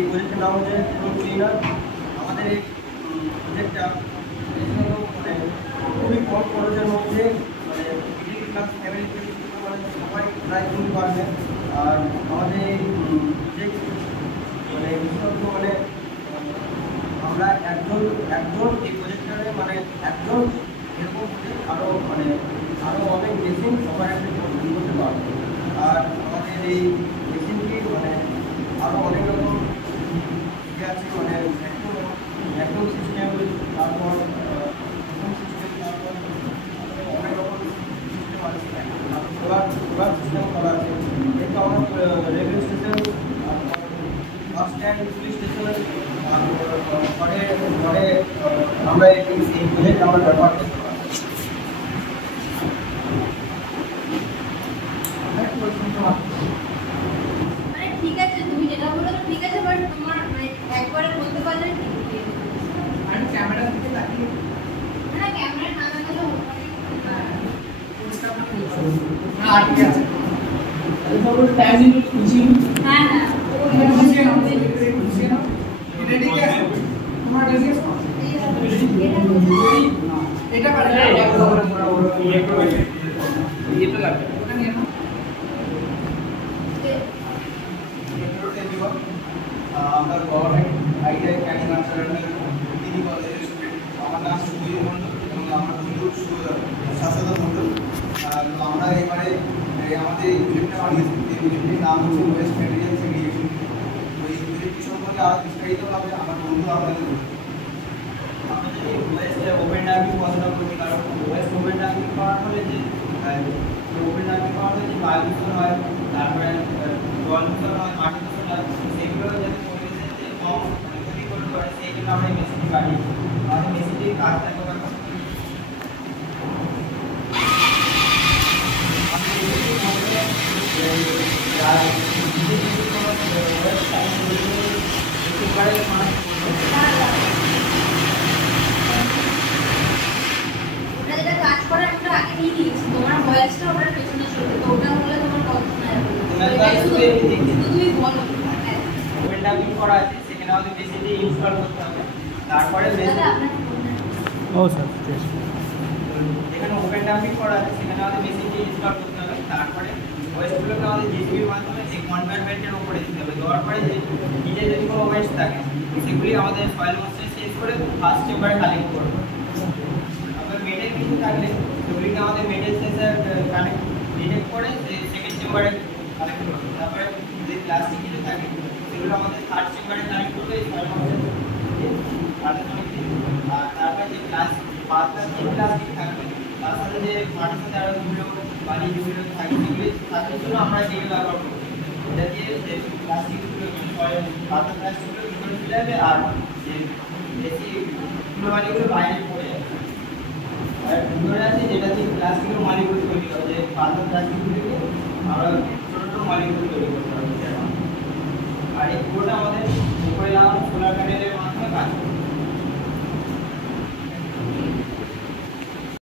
এই প্রজেক্টের নাম হচ্ছে ক্লিনার। আমাদের এই প্রজেক্টটা মানে খুবই কম খরচের মধ্যে মানে মিডিল ক্লাস ফ্যামিলি থেকে মানে সবাই প্রায় কিনতে পারবে। আর আমাদের এই প্রজেক্ট মানে বিশেষত মানে আমরা একজন এই প্রজেক্টরে মানে একজন এরকম আরও মানে আরও অনেক মেশিন সবাই একটা করতে পারবে। আর আমাদের এই মেশিনটি মানে আরও অনেক রকম ইয়ে আছে, মানে ভ্যাকুয়াম সিস্টেম, তারপর সিস্টেম, তারপর অনেক রকম সিস্টেম আছে, সোলার সিস্টেম করা আছে। কিন্তু আমার railway station, bus stand, police station, পরে আমরা এই প্রজেক্ট আমরা ব্যবহার করতে পারি। মানে ঠিক আছে, তুমি যেটা বলো তো ঠিক আছে, বাট তোমার মানে একবারে বলতে পারলে ঠিক আছে। আমি ক্যামেরা দিকে তাকিয়ে না ক্যামেরা না লাগালে না ঠিক আছে। তাহলে ধরো টাইম লিমিট খুঁজি। হ্যাঁ হ্যাঁ খুঁজি না এটা ঠিক আছে। তোমার রেজিস্ট এটা পারে না এটা লাগবে ওটা নিয়ে নাও। আমরা গভর্নমেন্ট আইডিয়া ক্যানিং আনসারের ডিগ্রি কলেজের স্টুডেন্ট। আমার নাম সুবীর মণ্ডল এবং আমার বন্ধু শাশ্বত মণ্ডল। তো আমরা এবারে আমাদের এই প্রজেক্টটা বানিয়েছি। এই প্রজেক্টের নাম হচ্ছে ওয়েস্ট ম্যাটেরিয়াল সেগ্রিগেশন। তো এই প্রজেক্টটি সম্পর্কে আরও বিস্তারিতভাবে আমার বন্ধু আপনাদের বলবে। আমরা যদি ওয়েস্ট ওপেন ডাম্পিং কথাটা বলি, কারণ ওয়েস্ট ওপেন ডাম্পিং করার ফলে যে ওপেন ডাম্পিং করার ফলে যে বায়ু দূষণ হয়, তারপরে জল দূষণ হয়, মাটি দূষণ হয়, সেগুলো যাতে পরিবেশের যে কম ক্ষতি করতে পারে সেই জন্য আমরা এই মেশিনটি বানিয়েছি। আমাদের মেশিনটির কাজটা করার ওটা যেটা কাজ করে ওটা আগে নিয়ে নিয়েছি, তোমার ভয়েসটা ওটার পেছনে চলবে, তো ওটা হলে তোমার কথা না তুমি বলো। ওপেন ডাম্পিং করা আছে, সেখানে আমাদের মেশিনটি ইনস্টল করতে হবে। তারপরে যেখানে ওপেন ডাম্পিং করা আছে সেখানে আমাদের মেশিনটি ইনস্টল করতে হবে। তারপরে ওয়েস্টগুলোকে আমাদের জিসিবির মাধ্যমে যে কনভেয়ার বেল্টের উপরে দিতে হবে। দেওয়ার পরে যে নিচে যদি কোনো ওয়েস্ট থাকে সেগুলি আমাদের সয়েল মশে শেষ করে ফার্স্ট চেম্বারে কালেক্ট করবো। আবার মেটেল কিছু থাকলে সেগুলিকে আমাদের মেটেল সেন্সার কানেক্ট ডিটেক্ট করে সেকেন্ড চেম্বারে কালেক্ট করবো। তারপরে যদি প্লাস্টিক কিছু থাকে সেগুলো আমাদের থার্ড চেম্বারে কানেক্ট করবে এই সয়েল মশে। আর তারপরে যে পাতলা যে প্লাস্টিক থাকবে তার সাথে যে মাটির সাথে আরও ধুলো বালি যেগুলো থাকে সেগুলি তাদের জন্য আমরা জেল ব্যবহার করবো। এটা দিয়ে যে প্লাস্টিকগুলো পাতলা প্লাস্টিকগুলো ভিতরে চলে যাবে আর যে বেশি ধুলো বালিগুলো বাইরে পড়ে যাবে। আর ভিতরে আছে যেটা দিয়ে প্লাস্টিকের মালিগুলো তৈরি করে, যে পাতলা প্লাস্টিকগুলিকে আমরা ছোটো ছোটো মালিগুলো তৈরি করতে পারবো। আর এই পুরোটা আমাদের উপরে লাগানো সোলার প্যানেলের মাধ্যমে কাজ করবে।